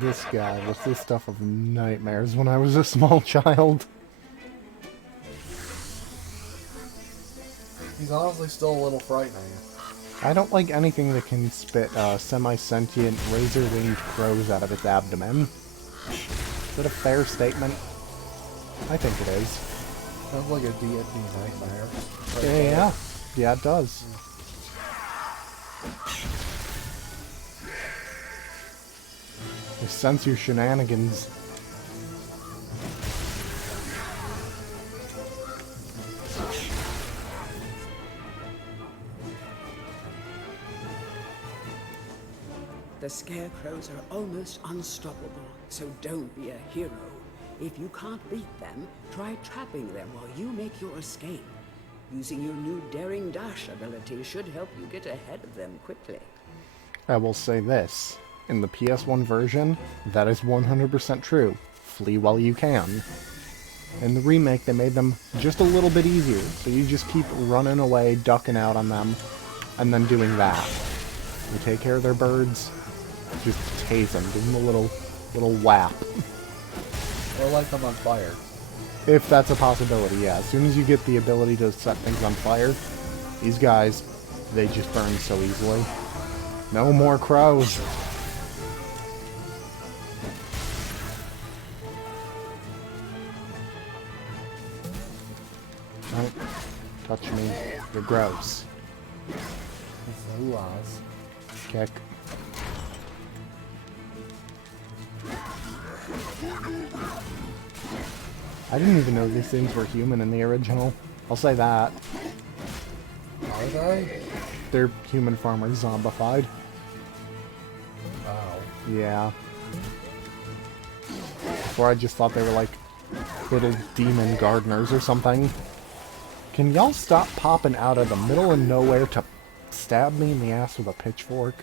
This guy was the stuff of nightmares when I was a small child. He's honestly still a little frightening. I don't like anything that can spit semi-sentient, razor-winged crows out of its abdomen. Is that a fair statement? I think it is. Sounds like a D&D nightmare. Yeah. Yeah, it does. I sense your shenanigans. The scarecrows are almost unstoppable, so don't be a hero. If you can't beat them, try trapping them while you make your escape. Using your new Daring Dash ability should help you get ahead of them quickly. I will say this. In the PS1 version, that is 100% true. Flee while you can. In the remake, they made them just a little bit easier, so you just keep running away, ducking out on them, and then doing that. You take care of their birds, just tase them, give them a little whap. Or light them on fire. If that's a possibility, yeah. As soon as you get the ability to set things on fire, these guys, they just burn so easily. No more crows. Don't touch me. You're gross. Kick. I didn't even know these things were human in the original. I'll say that. Are they? They're human farmers zombified. Wow. Yeah. Before I just thought they were like little demon gardeners or something. Can y'all stop popping out of the middle of nowhere to stab me in the ass with a pitchfork?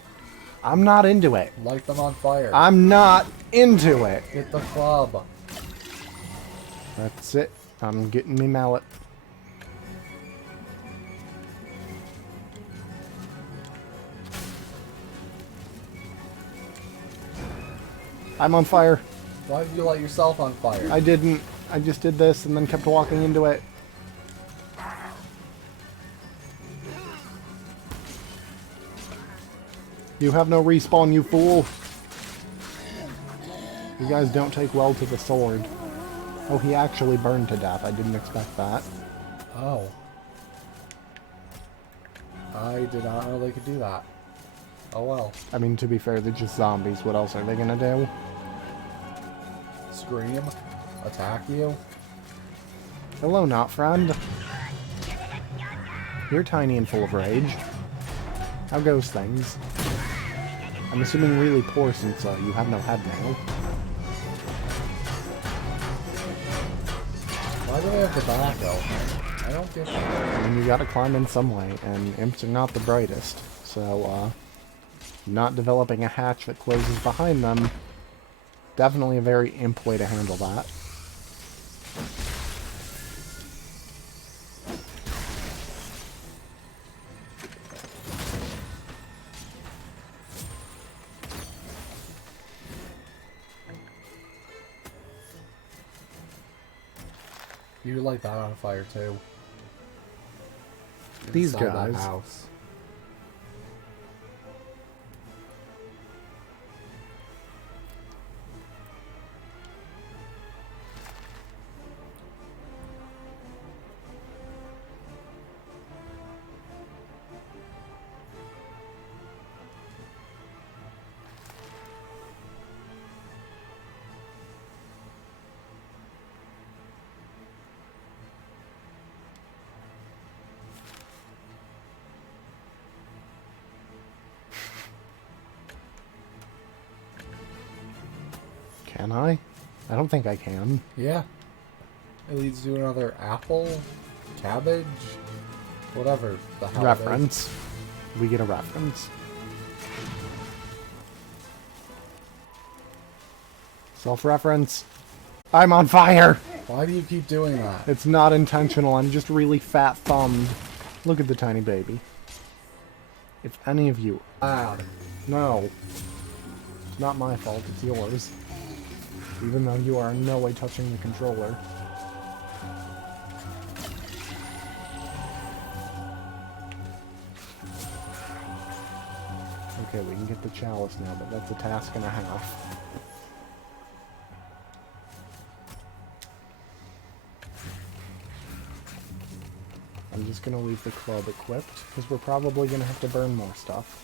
I'm not into it. Light them on fire. I'm not into it. Get the club. That's it. I'm getting me mallet. I'm on fire. Why did you light yourself on fire? I didn't. I just did this and then kept walking into it. You have no respawn, you fool. You guys don't take well to the sword. Oh, he actually burned to death. I didn't expect that. Oh. I did not know they could do that. Oh well. I mean, to be fair, they're just zombies. What else are they gonna do? Scream? Attack you? Hello, not friend. You're tiny and full of rage. How goes things? I'm assuming really poor since you have no head now. Why do they have tobacco? I don't get that. I mean, you gotta climb in some way, and imps are not the brightest. So, not developing a hatch that closes behind them, definitely a very imp way to handle that. You light that on fire too. These Inside that guys. house. Can I? I don't think I can. Yeah. It leads to another apple, cabbage, whatever the hell. Reference. We get a reference. Self-reference. I'm on fire! Why do you keep doing that? It's not intentional, I'm just really fat-thumbed. Look at the tiny baby. If any of you... Ah. No. It's not my fault, it's yours. Even though you are in no way touching the controller. Okay, we can get the chalice now, but that's a task and a half. I'm just gonna leave the club equipped, because we're probably gonna have to burn more stuff.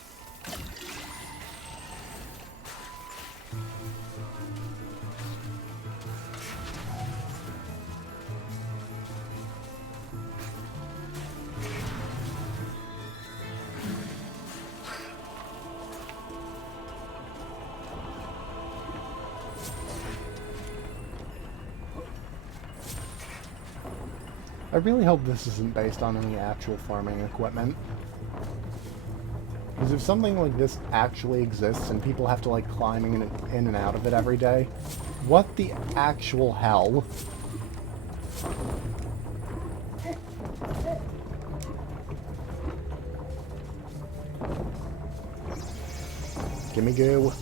I really hope this isn't based on any actual farming equipment. Because if something like this actually exists and people have to like climb in and out of it every day, what the actual hell? Gimme goo.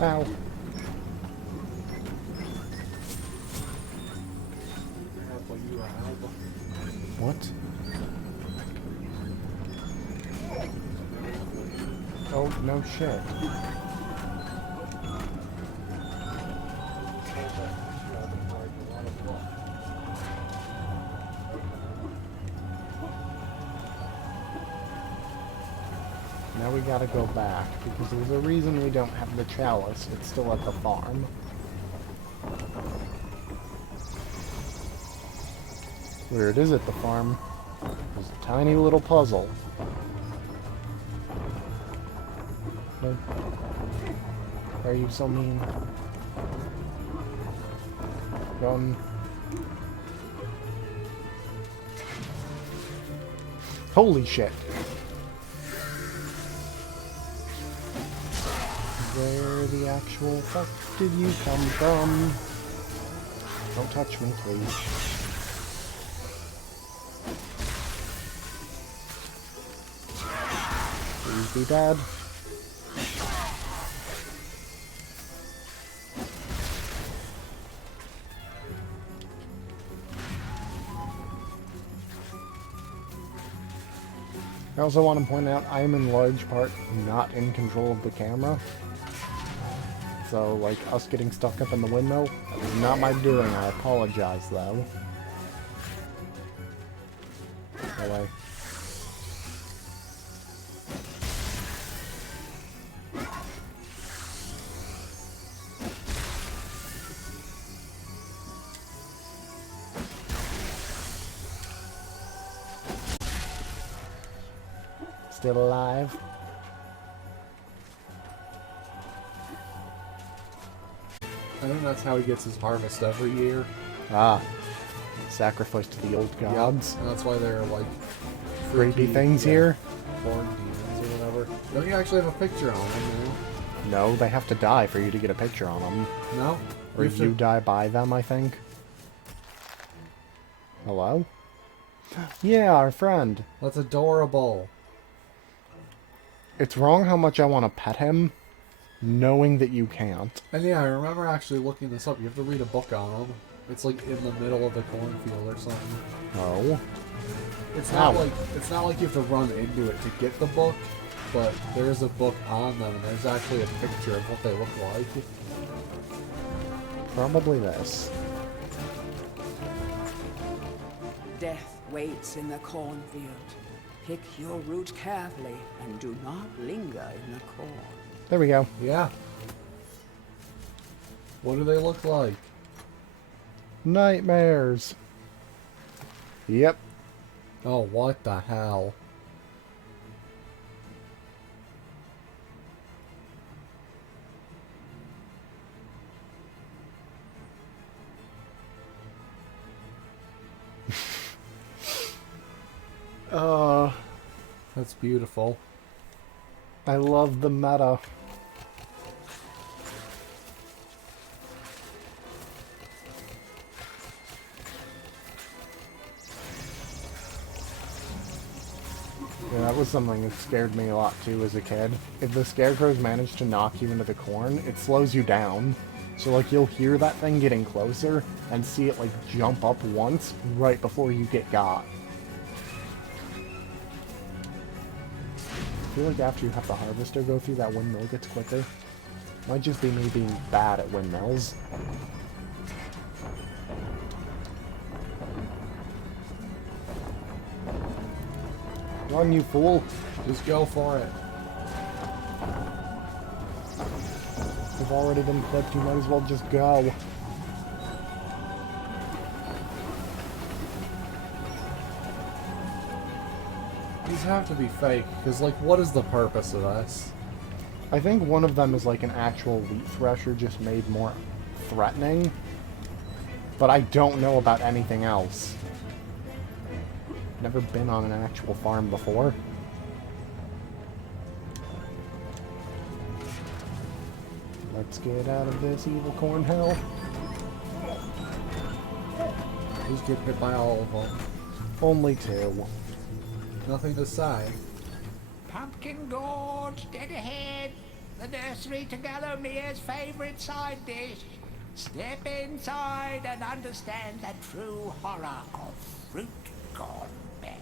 Ow. What? Oh, no shit. Now we gotta go back, because there's a reason we don't have the chalice. It's still at the farm. Where it is at the farm is a tiny little puzzle. No. Why are you so mean? Run. Holy shit. Where the actual fuck did you come from? Don't touch me, please. Please be dead. I also want to point out I am in large part not in control of the camera. So, like, us getting stuck up in the windmill, that was not my doing. I apologize, though. Go away. Still alive? I think that's how he gets his harvest every year. Ah. Sacrifice to the old gods. And that's why they're like Creepy things here? Born demons or whatever. Don't you actually have a picture on them No, they have to die for you to get a picture on them. now? No? Or if you die by them, I think. Hello? Yeah, our friend. That's adorable. It's wrong how much I want to pet him, knowing that you can't. And yeah, I remember actually looking this up. You have to read a book on them. It's like in the middle of the cornfield or something. Oh. It's not like you have to run into it to get the book, but there is a book on them, and there's actually a picture of what they look like. Probably this. Death waits in the cornfield. Pick your route carefully and do not linger in the corn. There we go. Yeah. What do they look like? Nightmares. Yep. Oh, what the hell? That's beautiful. I love the meta. Yeah, that was something that scared me a lot too as a kid. If the scarecrows manage to knock you into the corn, it slows you down. So like you'll hear that thing getting closer and see it like jump up once right before you get got. I feel like after you have the harvester go through, that windmill gets quicker. Might just be me being bad at windmills. Run, you fool! Just go for it. You've already been clipped, you might as well just go. These have to be fake, because, like, what is the purpose of this? I think one of them is like an actual wheat thresher just made more threatening. But I don't know about anything else. Never been on an actual farm before. Let's get out of this evil corn hell. Just get hit by all of them. Only two. Nothing to say. Pumpkin Gorge, dead ahead. The nursery to Gallowmere's favourite side dish. Step inside and understand the true horror of fruit gone bad.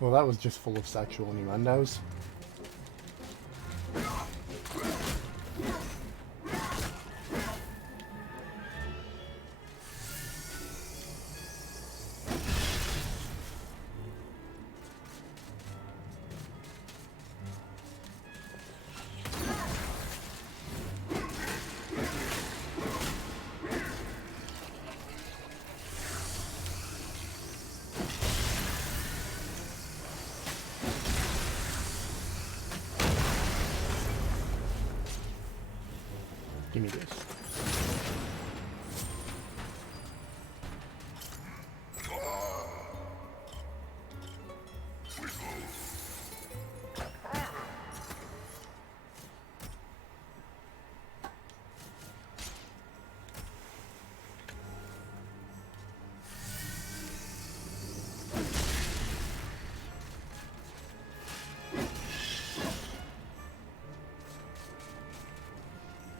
Well, that was just full of sexual innuendos. Give me this.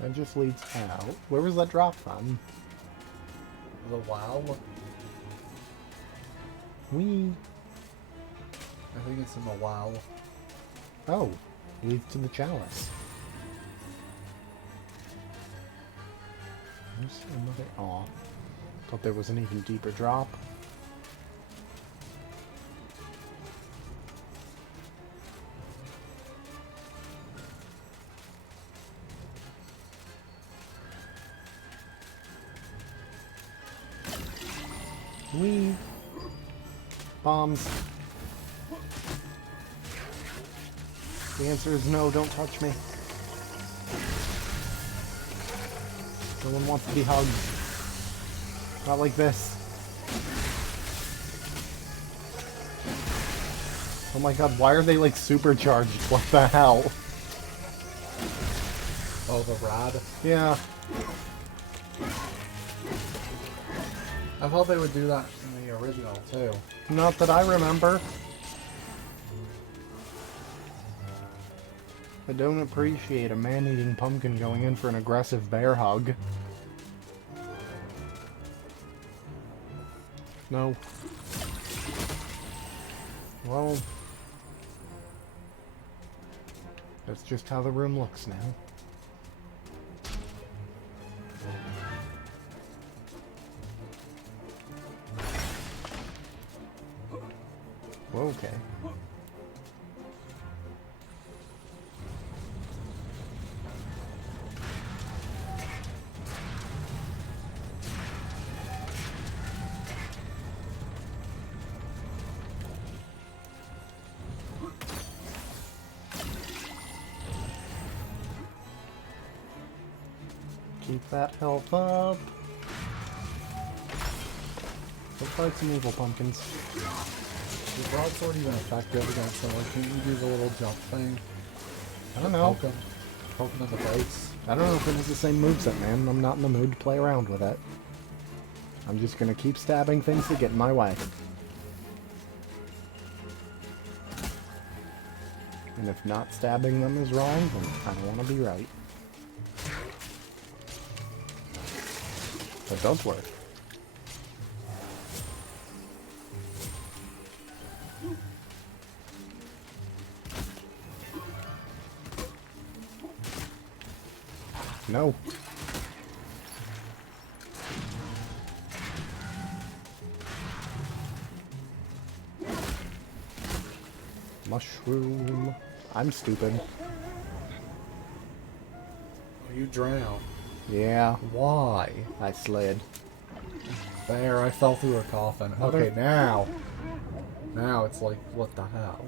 That just leads out. Where was that drop from? The WoW? Wee. I think it's in the WoW. Oh, leads to the chalice. There's another. Aw. Thought there was an even deeper drop. Wee. Bombs. The answer is no, don't touch me. No one wants to be hugged. Not like this. Oh my god, why are they like supercharged? What the hell? Oh, the rod? Yeah. I thought they would do that in the original, too. Not that I remember. I don't appreciate a man-eating pumpkin going in for an aggressive bear hug. No. Well, that's just how the room looks now. Okay. Keep that health up. Go fight some evil pumpkins. Is broadsword even effective against them? Like, can you do the little jump thing? I don't know. Poke them in the face. I don't know if it has the same moveset, man. I'm not in the mood to play around with it. I'm just gonna keep stabbing things that get in my way. And if not stabbing them is wrong, then I don't want to be right. That does work. No. Mushroom. I'm stupid. Oh, you drown. Yeah, Why? I slid. There, I fell through a coffin. Okay, now. Now it's like, what the hell?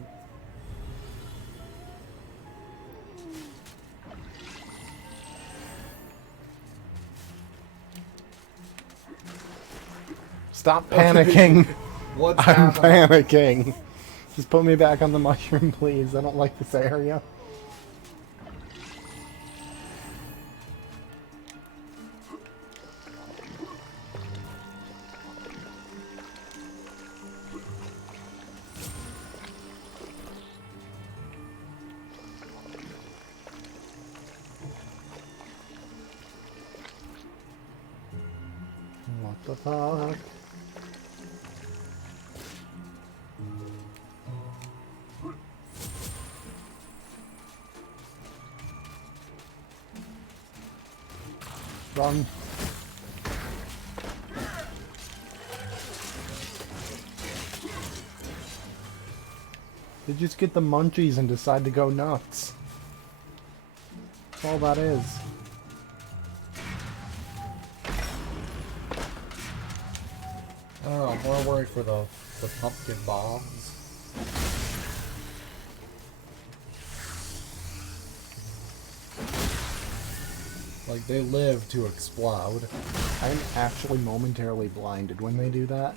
Stop panicking. What's I'm happening? panicking. Just put me back on the mushroom, please. I don't like this area. What the fuck? Run. They just get the munchies and decide to go nuts. That's all that is. I don't know, I'm more worried for the pumpkin bombs. Like, they live to explode. I'm actually momentarily blinded when they do that.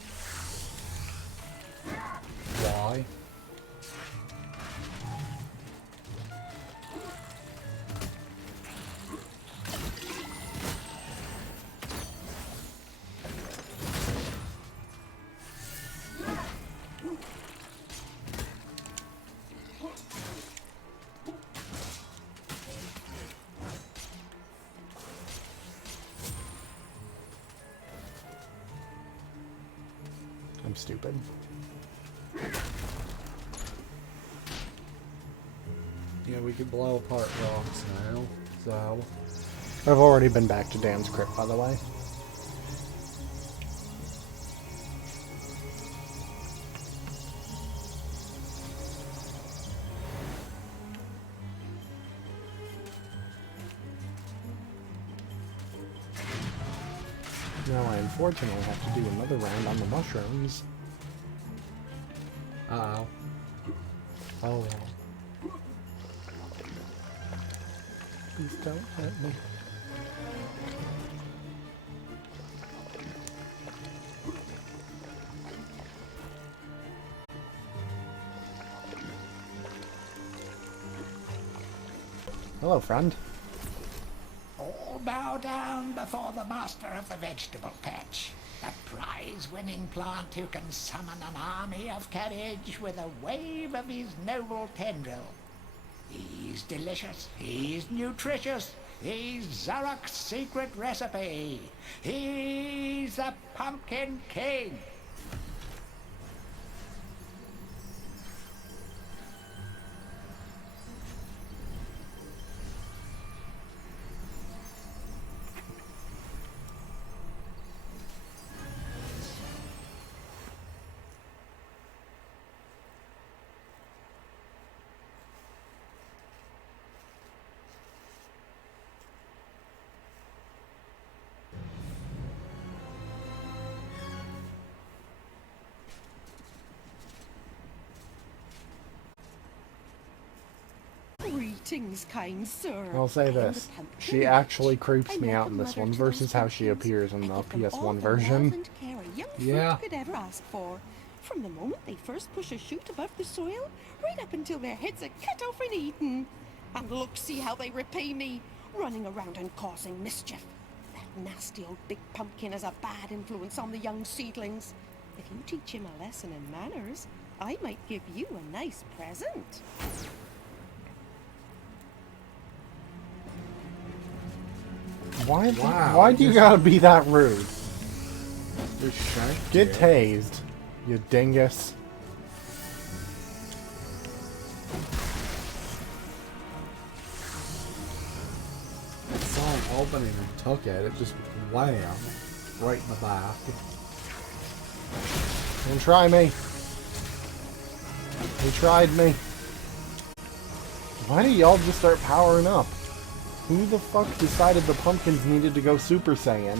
Why? I'm stupid. Yeah, we could blow apart rocks now, so... I've already been back to Dan's crypt, by the way. Now I unfortunately have to do another round on the mushrooms. Uh-oh. Oh, well. Please don't hurt me. Hello, friend. All bow down before the master of the vegetable patch, the prize-winning plant who can summon an army of cabbage with a wave of his noble tendril. He's delicious, he's nutritious, he's Zarok's secret recipe. He's the Pumpkin King. Greetings, kind sir. I'll say I am the this. pumpkin She witch. actually creeps I me met out the in this mother one to versus those how she pumpkins. appears in I the give them all PS1 the version. love and care a young Yeah. fruit could ever ask for. From the moment they first push a shoot above the soil, right up until their heads are cut off and eaten. And look, see how they repay me, running around and causing mischief. That nasty old big pumpkin has a bad influence on the young seedlings. If you teach him a lesson in manners, I might give you a nice present. Why Wow, do you just- gotta be that rude? Just shanked Get you. tased, you dingus. Saw him opening and took it. It just wham, right in the back. Don't try me. He tried me. Why do y'all just start powering up? Who the fuck decided the pumpkins needed to go Super Saiyan?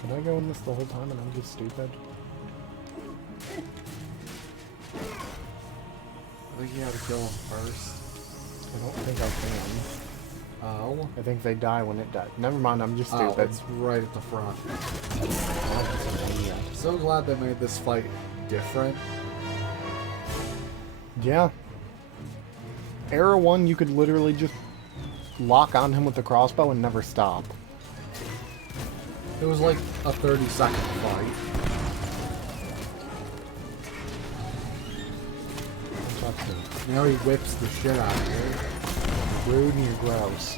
Can I go in this the whole time and I'm just stupid? I think you had to kill him first. I don't think I can. Oh. I think they die when it dies. Never mind, I'm just Oh, stupid. it's right at the front. Yeah. So glad they made this fight different. Yeah. Era 1, you could literally just lock on him with the crossbow and never stop. It was like a 30-second fight. Don't touch me. Now he whips the shit out of you. Rude and you're gross.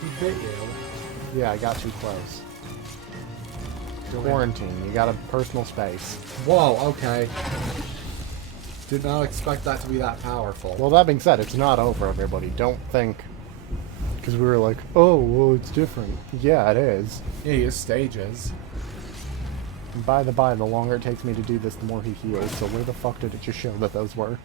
He bit you. Yeah, I got too close. Quarantine, you got a personal space. Whoa, okay. Did not expect that to be that powerful. Well, that being said, it's not over, everybody. Don't think... Because we were like, oh, well, it's different. Yeah, it is. Yeah, he has stages. And by the by, the longer it takes me to do this, the more he heals. So where the fuck did it just show that those were?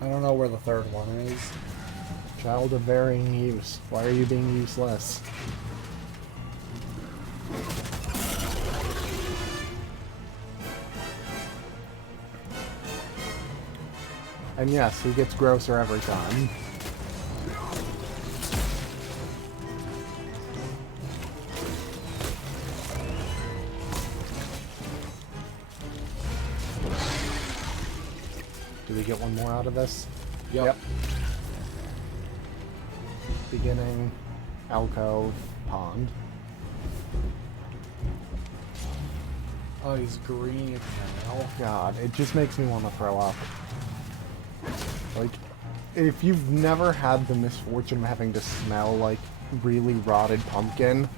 I don't know where the third one is. Child of varying use. Why are you being useless? And yes, he gets grosser every time. Do we get one more out of this? Yep. Beginning, alcove, pond. Oh, he's green now. God, it just makes me want to throw up. Like, if you've never had the misfortune of having to smell, like, really rotted pumpkin,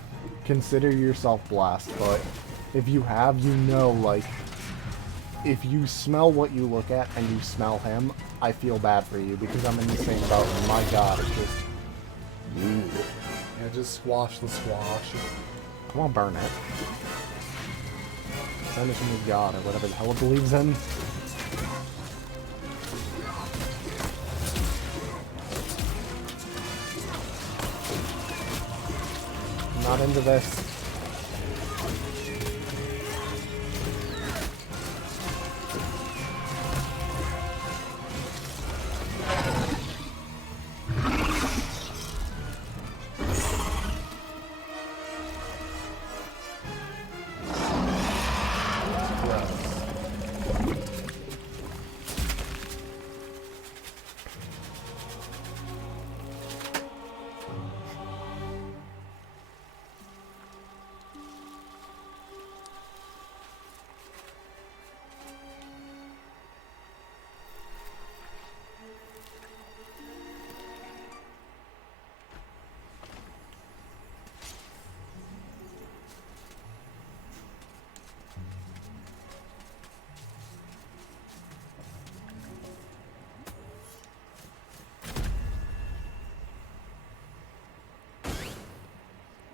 consider yourself blessed, but if you have, you know, like, if you smell what you look at and you smell him, I feel bad for you, because I'm in the same boat, and my god, it's just... Yeah, just squash the squash. Come on, burn it. Send it to me, God, or whatever the hell it believes in. I'm not into this.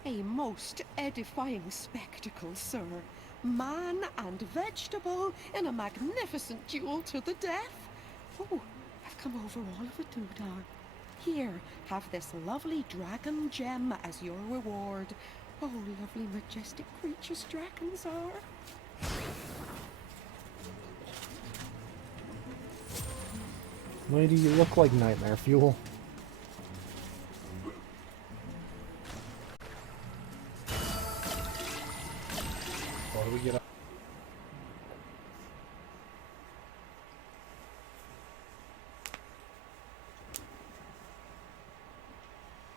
A most edifying spectacle, sir. Man and vegetable in a magnificent duel to the death. Oh, a I've come over all of a Tudor. Here, have this lovely dragon gem as your reward. Oh, lovely, majestic creatures dragons are. Lady, you look like nightmare fuel. What do we get up?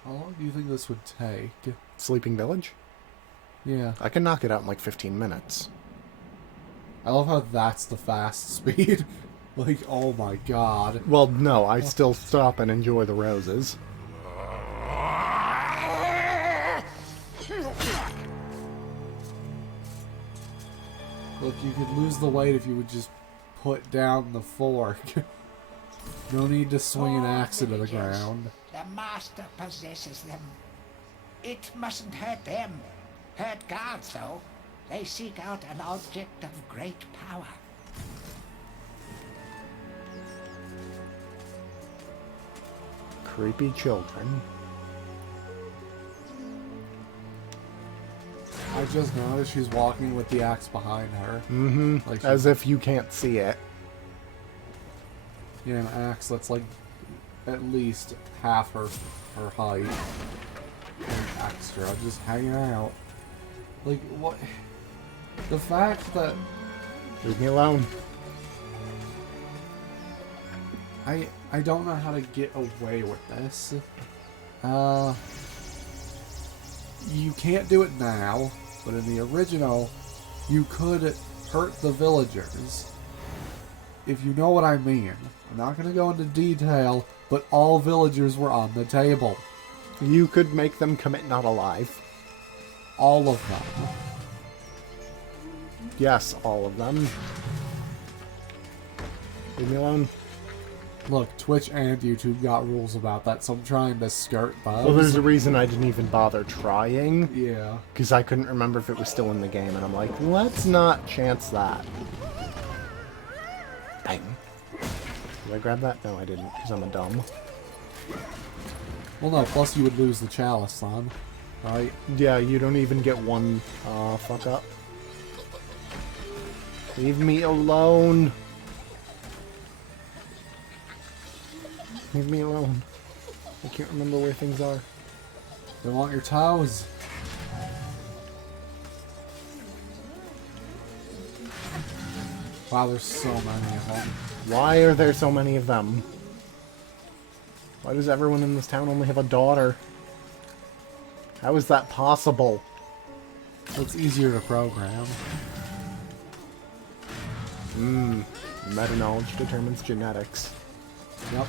How long do you think this would take? Sleeping Village? Yeah. I can knock it out in like 15 minutes. I love how that's the fast speed. Like, oh my god. Well, no, I still stop and enjoy the roses. Look, you could lose the weight if you would just put down the fork. No need to swing an axe into the Villagers, ground. The master possesses them. It mustn't hurt them. Hurt guards, though. They seek out an object of great power. Creepy children. I just noticed she's walking with the axe behind her. Mm-hmm. Like As if you can't see it. Yeah, an axe that's like at least half her height. And extra, just hanging out. Like, what? The fact that Leave me alone. I don't know how to get away with this. You can't do it now, but in the original, you could hurt the villagers. If you know what I mean. I'm not going to go into detail, but all villagers were on the table. You could make them commit not alive. All of them. Yes, all of them. Leave me alone. Look, Twitch and YouTube got rules about that, so I'm trying to skirt those. Well, there's a reason I didn't even bother trying. Yeah. Because I couldn't remember if it was still in the game, and I'm like, let's not chance that. Bang. Did I grab that? No, I didn't, because I'm a dumb. Well, no, plus you would lose the chalice, son. Right? Yeah, you don't even get one, fuck up. Leave me alone. Leave me alone. I can't remember where things are. They want your toes. Wow, there's so many of them. Why are there so many of them? Why does everyone in this town only have a daughter? How is that possible? It's easier to program. Meta-knowledge determines genetics. Yep.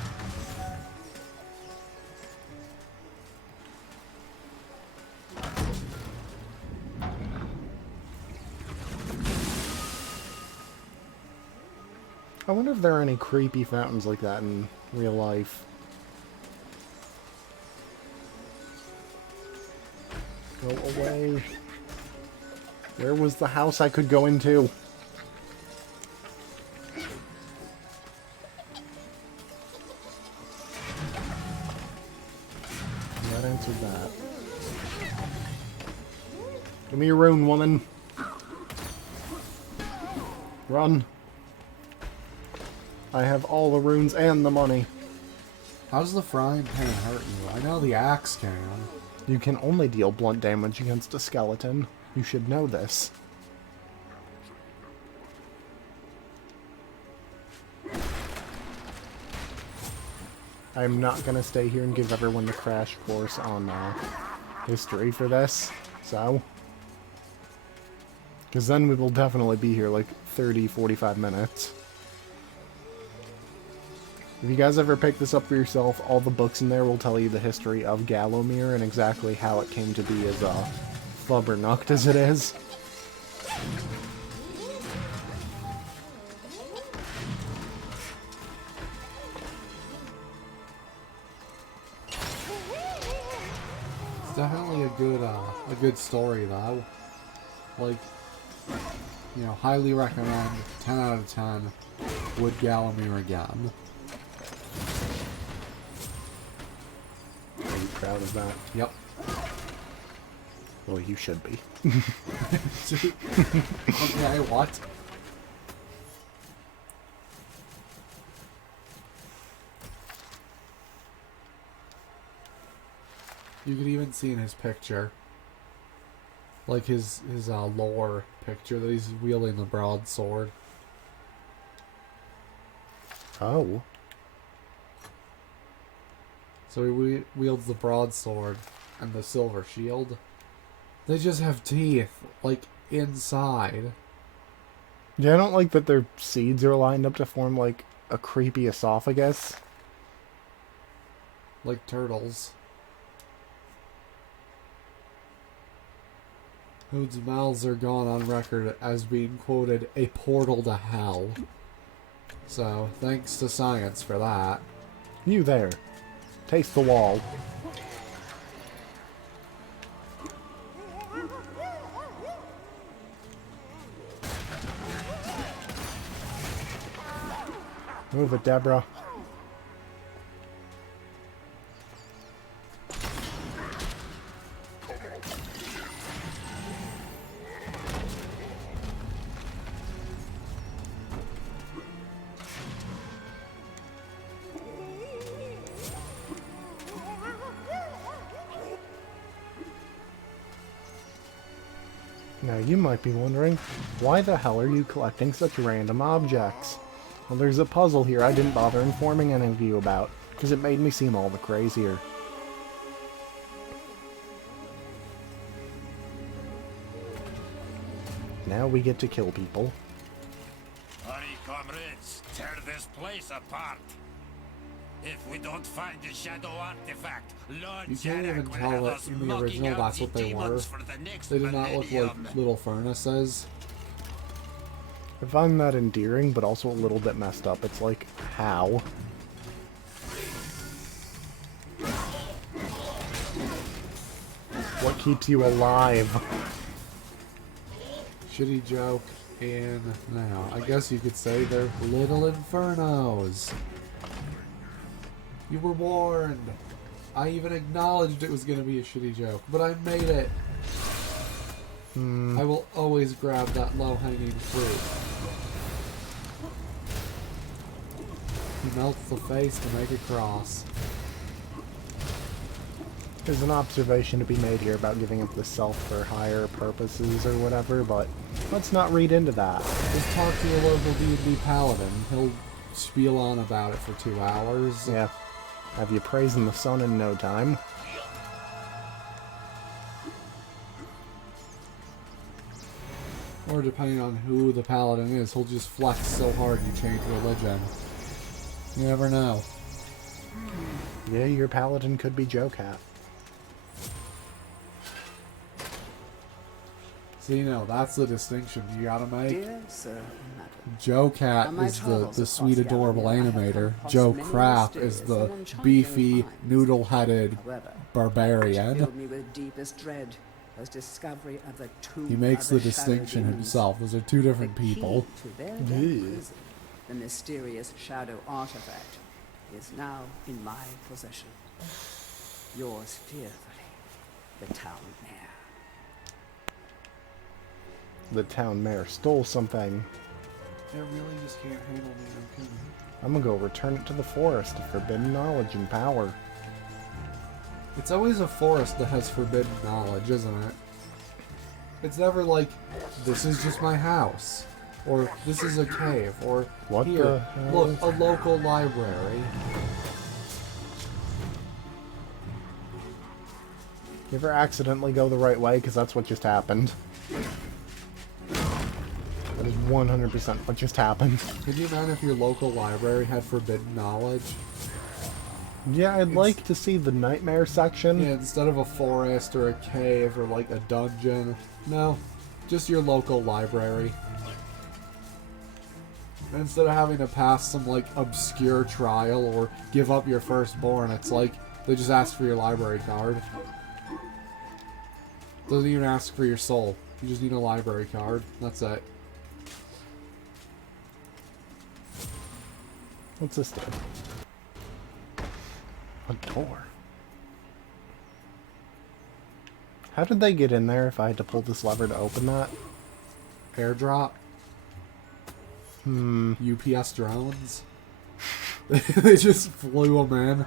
I wonder if there are any creepy fountains like that in real life. Go away. Where was the house I could go into? That answered that. Give me your rune, woman. Run. I have all the runes and the money. How does the frying pan hurt you? I know the axe can. You can only deal blunt damage against a skeleton. You should know this. I'm not gonna stay here and give everyone the crash course on history for this, so. Because then we will definitely be here like 30, 45 minutes. If you guys ever pick this up for yourself, all the books in there will tell you the history of Gallowmere and exactly how it came to be as flubbernucked as it is. It's definitely a good story though. Like, you know, highly recommend. 10 out of 10. Would Gallowmere again. proud of that. Yep. Well, you should be. Okay, what? You can even see in his picture, like his lore picture, that he's wielding the broadsword. Oh. So he wields the broadsword and the silver shield. They just have teeth, like, inside. Yeah, I don't like that their seeds are lined up to form, like, a creepy esophagus. Like turtles. Whose mouths are gone on record as being quoted a portal to hell. So, thanks to science for that. You there. Taste the wall. Move it, Deborah. Now you might be wondering, why the hell are you collecting such random objects? Well, there's a puzzle here I didn't bother informing any of you about, because it made me seem all the crazier. Now we get to kill people. Hurry, comrades, tear this place apart. If we don't find the shadow artifact, Lord You can't Jarek even will tell have that us in the mugging original out that's the what they were. demons for the next They did not look millennium. like little furnaces. I find that endearing, but also a little bit messed up. It's like, how? What keeps you alive? Shitty joke. And now, I guess you could say they're little infernos. You were warned. I even acknowledged it was going to be a shitty joke, but I made it. I will always grab that low-hanging fruit. He melts the face to make a cross. There's an observation to be made here about giving up the self for higher purposes or whatever, but let's not read into that. Just talk to your local D&D paladin. He'll spiel on about it for 2 hours. Yeah. Have you praising the sun in no time? Or depending on who the paladin is, he'll just flex so hard you change religion. You never know. Yeah, your paladin could be Joe Cat. So, you know, that's the distinction you gotta make. Dear Sir, Madam, Joe Cat on my is travels the across sweet, adorable Galloway, I have come animator. across Joe many Crap is mysterious the and enchanting beefy, finds. noodle-headed However, barbarian. filled me with deepest dread was discovery of the tomb He makes of the the shadow distinction demons. himself. Those are two different The key people. to their dark prison, the mysterious shadow artifact, is now in my possession. Yours fearfully, the town mayor. The town mayor stole something. They really just can't handle me. I'm gonna go return it to the forest of forbidden knowledge and power. It's always a forest that has forbidden knowledge, isn't it? It's never like, this is just my house. Or, this is a cave. Or, What here, the hell? look, a local library. You ever accidentally go the right way? Because that's what just happened. That is 100% what just happened. Could you imagine if your local library had forbidden knowledge? Yeah, I'd like to see the nightmare section. Yeah, instead of a forest or a cave or like a dungeon. No, just your local library. And instead of having to pass some like obscure trial or give up your firstborn, it's like they just ask for your library card. Doesn't even ask for your soul. You just need a library card. That's it. What's this do? A door. How did they get in there if I had to pull this lever to open that? Airdrop. UPS drones. They just flew them in.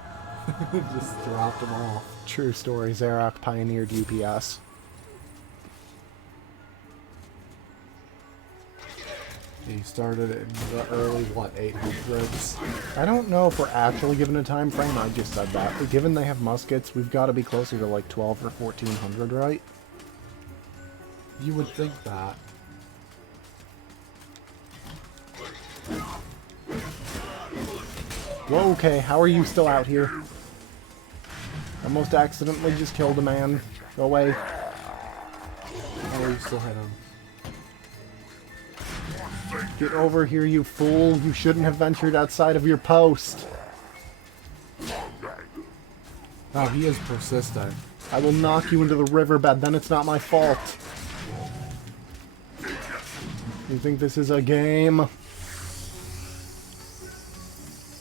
Just dropped them off. True story, Zarok pioneered UPS. He started it in the early, what, 800s? I don't know if we're actually given a time frame, I just said that. But given they have muskets, we've got to be closer to like 12 or 1400, right? You would think that. Whoa, okay, how are you still out here? Almost accidentally just killed a man. Go away. Oh, you still hit him. Get over here, you fool. You shouldn't have ventured outside of your post. Oh, he is persistent. I will knock you into the riverbed, then it's not my fault. You think this is a game?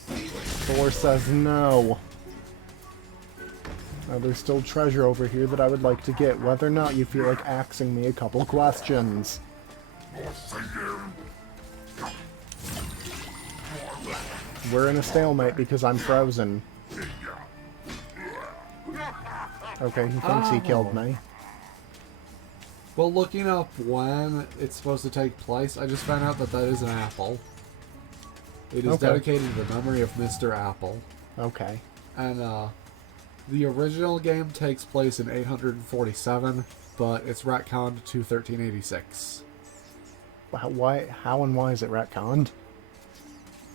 Thor says no. Now, there's still treasure over here that I would like to get, whether or not you feel like axing me a couple questions. We're in a stalemate because I'm frozen. Okay, he thinks he killed me. Well, looking up when it's supposed to take place, I just found out that that is an apple. It is dedicated to the memory of Mr. Apple. Okay. And, the original game takes place in 847, but it's retconned to 1386. How and why is it retconned?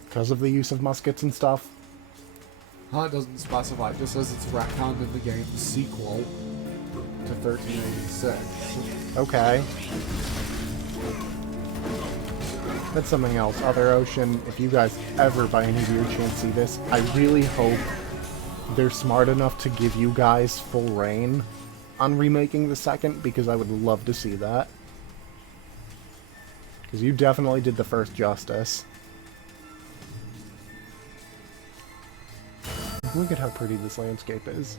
Because of the use of muskets and stuff? It doesn't specify. It just says it's retconned in the game's sequel to 1386. Okay. That's something else. Other Ocean, if you guys ever by any weird chance see this, I really hope they're smart enough to give you guys full reign on remaking the second, because I would love to see that. Because you definitely did the first justice. Look at how pretty this landscape is.